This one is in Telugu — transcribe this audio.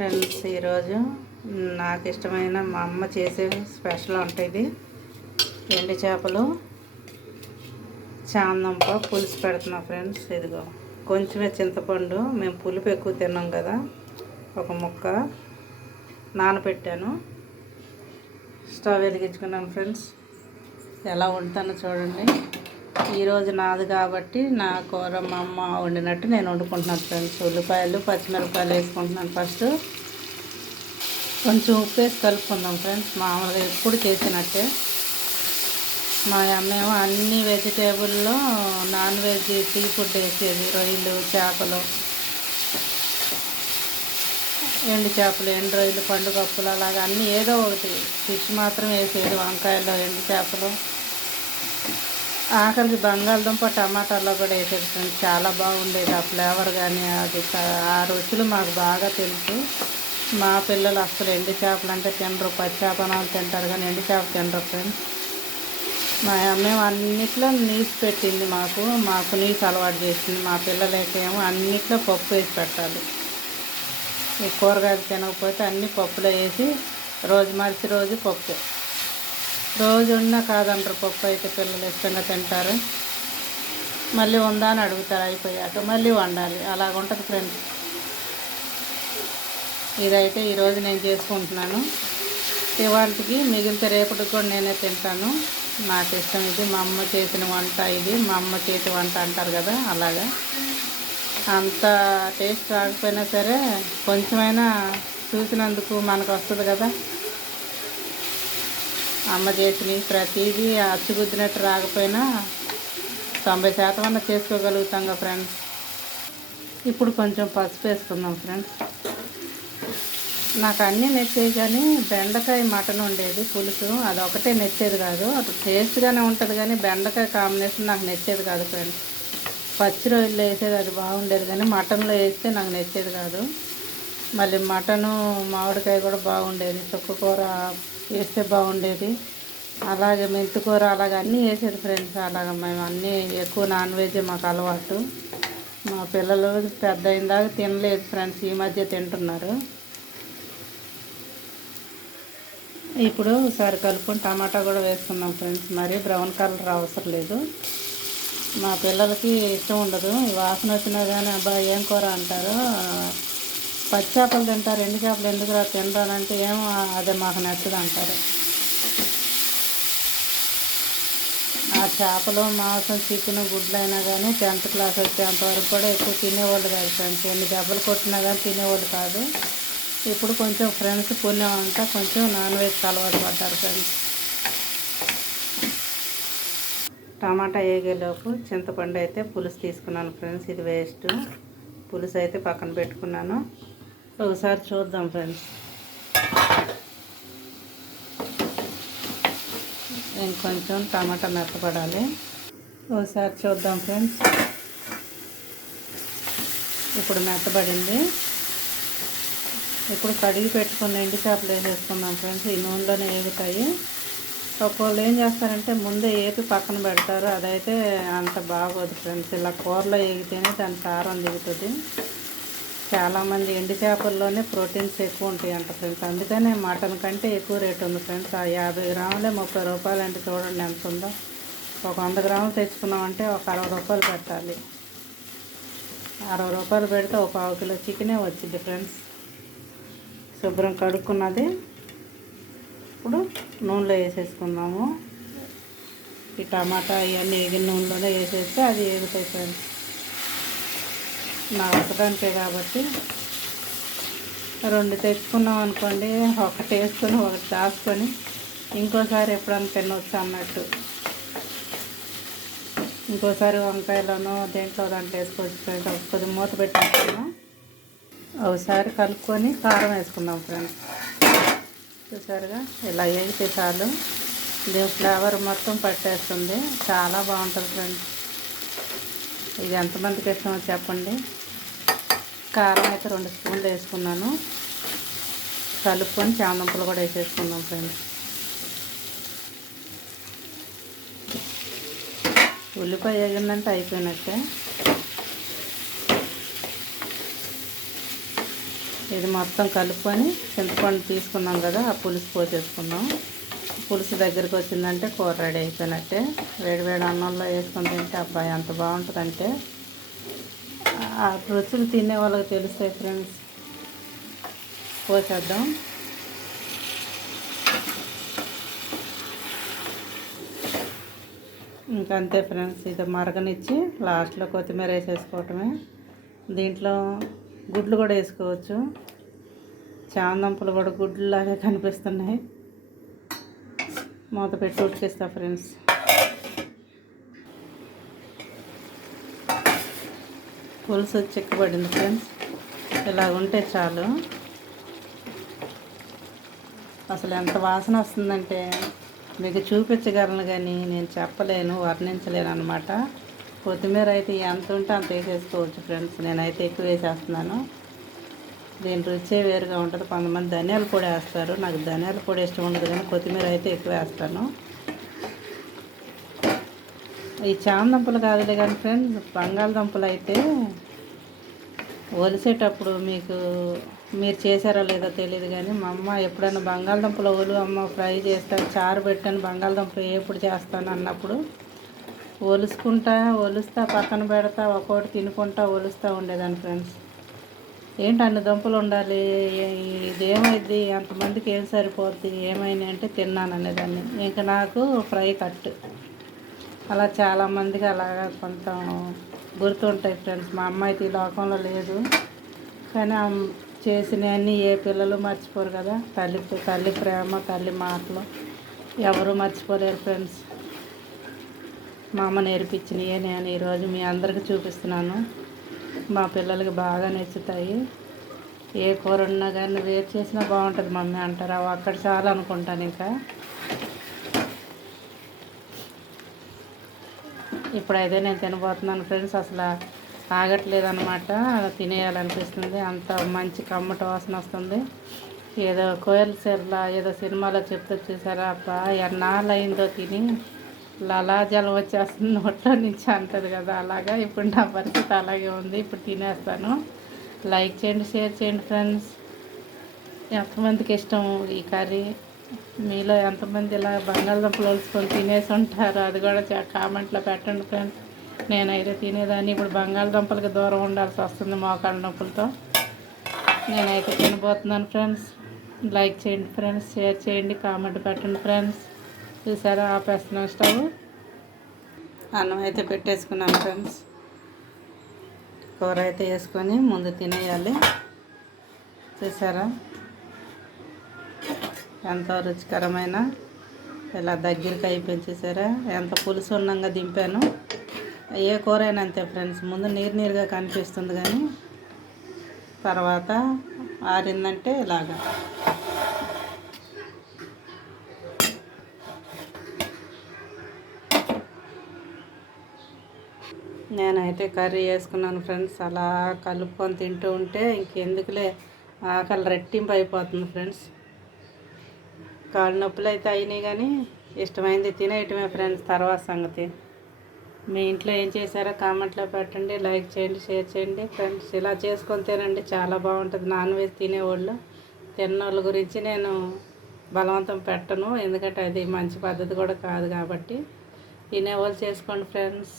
ఫ్రెండ్స్, ఈరోజు నాకు ఇష్టమైన మా అమ్మ చేసే స్పెషల్ వంట ఇది. ఎండు చేపలు చామందంప పులుసు పెడుతున్నా ఫ్రెండ్స్. ఇదిగో కొంచెమే చింతపండు, మేము పులుపు ఎక్కువ తిన్నాం కదా, ఒక ముక్క నానబెట్టాను. స్టవ్ వెలిగించుకున్నాను ఫ్రెండ్స్. ఎలా వండుతానో చూడండి. ఈరోజు నాది కాబట్టి నా కూర మా అమ్మ వండినట్టు నేను వండుకుంటున్నాను ఫ్రెండ్స్. ఉల్లిపాయలు పచ్చిమిరపకాయలు వేసుకుంటున్నాను. ఫస్ట్ కొంచెం ఉప్పు వేసి కలుపుకుందాం ఫ్రెండ్స్. మామూలుగా ఎప్పుడు చేసినట్టే. మా అమ్మేమో అన్ని వెజిటేబుల్లో నాన్ వెజ్ సీ ఫుడ్ వేసేది. రొయ్యలు, చేపలు, ఎండు చేపలు, ఎండు రొయ్యలు, పండు కప్పులు, అలాగా అన్నీ ఏదో ఒకటి. ఫిష్ మాత్రం వేసేది. వంకాయలు, ఎండు చేపలు, ఆఖరికి బంగాళదుంప టమాటాలో కూడా వేసేది ఫ్రెండ్స్. చాలా బాగుండేది ఆ ఫ్లేవర్ కానీ అది ఆ రుచులు మాకు బాగా తెలుసు. మా పిల్లలు అసలు ఎండు చేపలు అంటే తినరు. పచ్చి చేపలు తింటారు కానీ ఎండు చేప తినరు ఫ్రెండ్స్. మా అమ్మేమో అన్నిట్లో నీసు పెట్టింది. మాకు నీసు అలవాటు చేసింది. మా పిల్లలకేమో అన్నిట్లో పప్పు వేసి పెట్టాలి. ఈ కూరగాయలు తినకపోతే అన్ని పప్పులో వేసి రోజు మార్చి రోజు పప్పు. రోజు ఉన్నా కాదంటారు పప్పు అయితే. పిల్లలు ఇష్టంగా తింటారు. మళ్ళీ ఉందా అని అడుగుతారు. అయిపోయాక మళ్ళీ వండాలి. అలాగుంటుంది ఫ్రెండ్స్. ఇదైతే ఈరోజు నేను చేసుకుంటున్నాను. ఇవాళకి మిగిలితే రేపటికి కూడా నేనే తింటాను. నాకు ఇష్టం ఇది. మా అమ్మ చేసిన వంట ఇది. మా అమ్మ చేతి వంట అంటారు కదా, అలాగా. అంత టేస్ట్ రాకపోయినా సరే కొంచెమైనా చూసినందుకు మనకు వస్తుంది కదా. అమ్మ చేసినవి ప్రతిదీ అచ్చుగుద్దినట్టు రాకపోయినా 90% అన్న చేసుకోగలుగుతాం కదా ఫ్రెండ్స్. ఇప్పుడు కొంచెం పసుపు వేసుకుందాం ఫ్రెండ్స్. నాకు అన్నీ నచ్చేవి కానీ బెండకాయ మటన్ ఉండేది పులుసు, అదొకటే నచ్చేది కాదు. అది టేస్ట్గానే ఉంటుంది కానీ బెండకాయ కాంబినేషన్ నాకు నచ్చేది కాదు ఫ్రెండ్స్. పచ్చి రొయ్యలు వేసేది అది బాగుండేది కానీ మటన్లో వేస్తే నాకు నచ్చేది కాదు. మళ్ళీ మటను మామిడికాయ కూడా బాగుండేది. చుక్కకూర వేస్తే బాగుండేది. అలాగే మెంతికూర అలాగే అన్నీ వేసేది ఫ్రెండ్స్. అలాగ మేము అన్నీ ఎక్కువ నాన్ వెజ్ మాకు అలవాటు. మా పిల్లలు పెద్ద అయిందాక తినలేదు ఫ్రెండ్స్. ఈ మధ్య తింటున్నారు. ఇప్పుడు ఒకసారి కలుపుకొని టమాటా కూడా వేసుకున్నాం ఫ్రెండ్స్. మరి బ్రౌన్ కలర్ అవసరం లేదు. మా పిల్లలకి ఇష్టం ఉండదు. వాసన వచ్చినా కానీ అబ్బా ఏం కూర అంటారు. పచ్చి చేపలు తింటారు, ఎండు చేపలు ఎందుకు రా తినరానంటే ఏమో అదే మాకు నచ్చదు అంటారు. ఆ చేపలు, మాంసం, చికెన్, గుడ్లు అయినా కానీ 10th క్లాస్ వచ్చేంత వరకు కూడా ఎక్కువ తినేవాళ్ళు కాదు ఫ్రెండ్స్. ఎన్ని దెబ్బలు కొట్టినా కానీ తినేవాళ్ళు కాదు. ఇప్పుడు కొంచెం ఫ్రెండ్స్ పుణ్యం అంతా కొంచెం నాన్ వెజ్ అలవాటు పడ్డారు ఫ్రెండ్స్. టమాటా వేగేలోపు చింతపండు అయితే పులుసు తీసుకున్నాను ఫ్రెండ్స్. ఇది వేస్ట్. పులుసు అయితే పక్కన పెట్టుకున్నాను. ఒకసారి చూద్దాం ఫ్రెండ్స్. ఇంకొంచెం టమాటా మెత్తపడాలి. ఒకసారి చూద్దాం ఫ్రెండ్స్. ఇప్పుడు మెత్తబడింది. ఇప్పుడు కడిగి పెట్టుకున్న ఎండు చేపలు వేసేసుకుందాం ఫ్రెండ్స్. ఈ నూనెలోనే వేగుతాయి. ఒక్కొక్కళ్ళు ఏం చేస్తారంటే ముందే ఏపి పక్కన పెడతారు. అదైతే అంత బాగోదు ఫ్రెండ్స్. ఇలా కూరలో వేగితేనే దాని సారం దిగుతుంది. చాలామంది ఎండు చేపల్లోనే ప్రోటీన్స్ ఎక్కువ ఉంటాయి అంట ఫ్రెండ్స్. అందుకనే మటన్ కంటే ఎక్కువ రేటు ఉంది ఫ్రెండ్స్. ఆ 50 గ్రాములే 30 రూపాయలు అంటే చూడండి ఎంత ఉందో. ఒక 100 గ్రాములు తెచ్చుకున్నామంటే ఒక 60 రూపాయలు పెట్టాలి. 60 రూపాయలు పెడితే ఒక 1/2 కిలో చికెనే వచ్చింది ఫ్రెండ్స్. శుభ్రం కడుక్కున్నది. ఇప్పుడు నూనెలో వేసేసుకుందాము. ఈ టమాటా ఇవన్నీ వేగిన నూనెలోనే వేసేస్తే అది వేగుతాయి ఫ్రెండ్స్. నా ఒకదానికే కాబట్టి 2 తెచ్చుకున్నాం అనుకోండి, ఒకటి వేసుకొని ఒకటి దాచుకొని ఇంకోసారి ఎప్పుడన్నా తినవచ్చు అన్నట్టు. ఇంకోసారి వంకాయలను దాంట్లో వేసుకోవచ్చు ఫ్రెండ్స్. కొద్దిగా మూత పెట్టేసుకున్నాం. ఒకసారి కలుపుకొని కారం వేసుకుందాం ఫ్రెండ్స్. చూసారుగా ఇలా వేగితే చాలు. దీని ఫ్లేవర్ మొత్తం పట్టేస్తుంది. చాలా బాగుంటుంది ఫ్రెండ్స్. ఇది ఎంతమందికి ఇష్టమో చెప్పండి. కారం అయితే 2 స్పూన్లు వేసుకున్నాను. కలుపుకొని చామంతులు కూడా వేసేసుకుందాం ఫ్రెండ్స్. ఉల్లిపాయ వేగిందంటే అయిపోయినట్టే. ఇది మొత్తం కలుపుకొని చింతపండు తీసుకున్నాం కదా, ఆ పులుసు పోసేసుకుందాం. పులుసు దగ్గరికి వచ్చిందంటే కూర రెడీ అయిపోయినట్టే. వేడివేడి అన్నంలో వేసుకొని తింటే అబ్బాయి ఎంత బాగుంటుందంటే ఆ రుచులు తినే వాళ్ళకి తెలుస్తాయి ఫ్రెండ్స్. పోసేద్దాం. ఇంకంతే ఫ్రెండ్స్, ఇది మరగనిచ్చి లాస్ట్లో కొత్తిమీర వేసేసుకోవటమే. దీంట్లో గుడ్లు కూడా వేసుకోవచ్చు. చామంతులు కూడా గుడ్లులాగే కనిపిస్తున్నాయి. మూత పెట్టి ఉడికిస్తా ఫ్రెండ్స్. పులుసు చిక్కబడింది ఫ్రెండ్స్. ఇలాగుంటే చాలు. అసలు ఎంత వాసన వస్తుందంటే మీకు చూపించగలను కానీ నేను చెప్పలేను, వర్ణించలేను అనమాట. కొత్తిమీర అయితే ఎంత ఉంటే అంత వేసేసుకోవచ్చు ఫ్రెండ్స్. నేనైతే ఎక్కువ వేసేస్తున్నాను. దీని రుచే వేరుగా ఉంటుంది. కొంతమంది ధనియాల పొడి వేస్తారు, నాకు ధనియాల పొడి ఇష్టం ఉండదు కానీ కొత్తిమీర అయితే ఎక్కువ వేస్తాను. ఈ చామదుంపలు కాదులే కానీ ఫ్రెండ్స్, బంగాళదుంపలు అయితే ఒలిసేటప్పుడు మీరు చేశారో లేదో తెలియదు కానీ మా అమ్మ ఎప్పుడైనా బంగాళదుంపలు అమ్మ ఫ్రై చేస్తాను, చారు పెట్టాను, బంగాళదుంపలు ఎప్పుడు చేస్తాను అన్నప్పుడు ఒలుస్తా పక్కన పెడతా, ఒక్కోటి తినుకుంటా ఒలుస్తూ ఉండేదాన్ని ఫ్రెండ్స్. ఏంటి అన్ని దుంపలు ఉండాలి, ఇదేమైంది, అంతమందికి ఏం సరిపోద్ది, ఏమైంది అంటే తిన్నాను అనేదాన్ని. ఇంకా నాకు ఫ్రై కట్. అలా చాలామందికి అలాగా కొంత గుర్తుంటాయి ఫ్రెండ్స్. మా అమ్మ అయితే ఈ లోకంలో లేదు కానీ చేసినవన్నీ ఏ పిల్లలు మర్చిపోరు కదా. తల్లి ప్రేమ, తల్లి మాటలు ఎవరు మర్చిపోలేరు ఫ్రెండ్స్. మా అమ్మ నేర్పించినవే నేను ఈరోజు మీ అందరికీ చూపిస్తున్నాను. మా పిల్లలకి బాగా నచ్చుతాయి. ఏ కూర ఉన్నా కానీ నువ్వు ఏది చేసినా బాగుంటుంది మమ్మీ అంటారు. అవి అక్కడ చాలు అనుకుంటాను. ఇంకా ఇప్పుడైతే నేను తినబోతున్నాను ఫ్రెండ్స్. అసలు ఆగట్లేదు అనమాట, తినేయాలనిపిస్తుంది. అంత మంచి కమ్మటి వాసన వస్తుంది. ఏదో కోయల సెర్లా ఏదో సినిమాలో చెప్తే చూసారా, అబ్బా ఎన్నాళ్ళు అయిందో తిని లలాజలం వచ్చేస్తుంది నోట్లో నుంచి అంటది కదా, అలాగా ఇప్పుడు నా పరిస్థితి అలాగే ఉంది. ఇప్పుడు తినేస్తాను. లైక్ చేయండి, షేర్ చేయండి ఫ్రెండ్స్. ఎంతమందికి ఇష్టం ఈ కర్రీ? మీలో ఎంతమంది ఇలా బంగాళదుంపలు వలుసుకొని తినేసి ఉంటారు? అది కూడా కామెంట్లో పెట్టండి ఫ్రెండ్స్. నేనైతే తినేదాన్ని, ఇప్పుడు బంగాళదుంపలకి దూరం ఉండాల్సి వస్తుంది మోకాళ్ళ నొప్పులతో. నేనైతే తినబోతున్నాను ఫ్రెండ్స్. లైక్ చేయండి ఫ్రెండ్స్, షేర్ చేయండి, కామెంట్ పెట్టండి ఫ్రెండ్స్. చూసారా, ఆపేస్తున్నాం స్టవ్. అన్నం అయితే పెట్టేసుకున్నాను ఫ్రెండ్స్. కూర అయితే వేసుకొని ముందు తినేయాలి. చూసారా ఎంతో రుచికరమైన ఇలా దగ్గరికి అయిపోయింది. చూసారా ఎంత పులుసు ఉన్నాగా దింపాను. ఏ కూర అయినా అంతే ఫ్రెండ్స్, ముందు నీరుగా కనిపిస్తుంది కానీ తర్వాత ఆరిందంటే ఇలాగా. నేనైతే కర్రీ వేసుకున్నాను ఫ్రెండ్స్. అలా కలుపుకొని తింటూ ఉంటే ఇంకెందుకులే ఆకలి రెట్టింపు అయిపోతుంది ఫ్రెండ్స్. కాళ్ళు నొప్పులు అయితే అయినాయి కానీ ఇష్టమైంది తినేయటమే ఫ్రెండ్స్. తర్వాత సంగతి. మీ ఇంట్లో ఏం చేశారో కామెంట్లో పెట్టండి. లైక్ చేయండి, షేర్ చేయండి ఫ్రెండ్స్. ఇలా చేసుకొని తినండి, చాలా బాగుంటుంది. నాన్ వెజ్ తినేవాళ్ళు తిన్నోళ్ళ గురించి నేను బలవంతం పెట్టను, ఎందుకంటే అది మంచి పద్ధతి కూడా కాదు కాబట్టి. తినేవాళ్ళు చేసుకోండి ఫ్రెండ్స్.